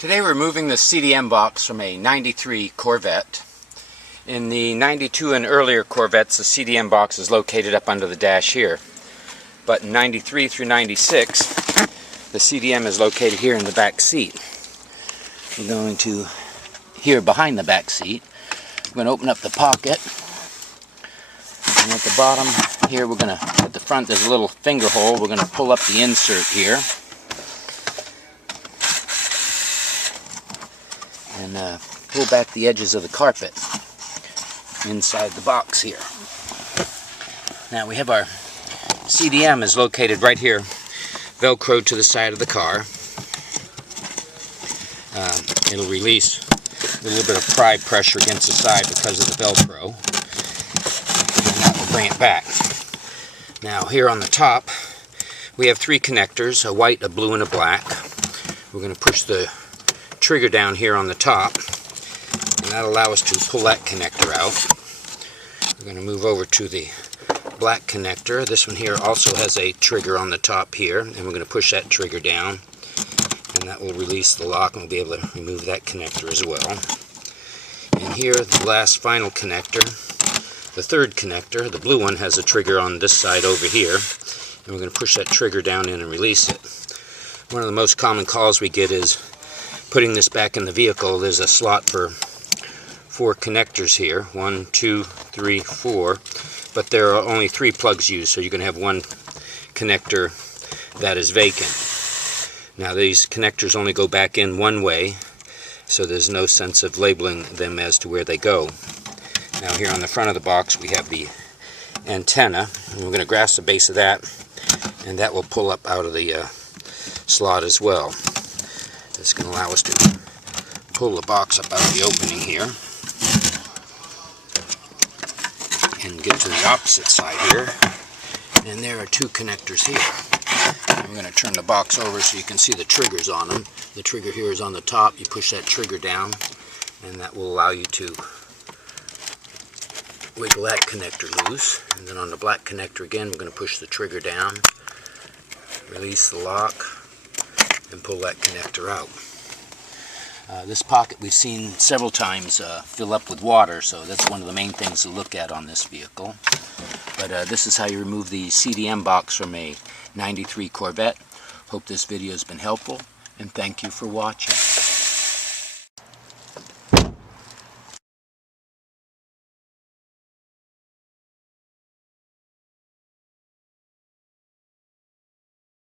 Today we're removing the CDM box from a 93 Corvette. In the 92 and earlier Corvettes, the CDM box is located up under the dash here. But in 93 through 96, the CDM is located here in the back seat. We're going to, here behind the back seat, we're going to open up the pocket. And at the bottom here, we're going to, at the front there's a little finger hole. We're going to pull up the insert here. And pull back the edges of the carpet inside the box here. Now we have our CDM is located right here, velcroed to the side of the car. It'll release a little bit of pry pressure against the side because of the velcro, and that will bring it back. Now here on the top we have three connectors, a white, a blue, and a black. We're going to push the trigger down here on the top, and that'll allow us to pull that connector out. We're going to move over to the black connector. This one here also has a trigger on the top here, and we're going to push that trigger down, and that will release the lock, and we'll be able to remove that connector as well. And here, the last final connector, the third connector, the blue one, has a trigger on this side over here, and we're going to push that trigger down in and release it. One of the most common calls we get is putting this back in the vehicle. There's a slot for 4 connectors here, 1, 2, 3, 4, but there are only 3 plugs used, so you're going to have one connector that is vacant. Now these connectors only go back in one way, so there's no sense of labeling them as to where they go. Now here on the front of the box we have the antenna, and we're going to grasp the base of that, and that will pull up out of the slot as well. It's going to allow us to pull the box up out of the opening here and get to the opposite side here. And there are 2 connectors here. I'm going to turn the box over so you can see the triggers on them. The trigger here is on the top. You push that trigger down, and that will allow you to wiggle that connector loose. And then on the black connector again, we're going to push the trigger down, release the lock, and pull that connector out. This pocket we've seen several times fill up with water, so that's one of the main things to look at on this vehicle. But this is how you remove the CDM box from a 93 Corvette. Hope this video has been helpful, and thank you for watching.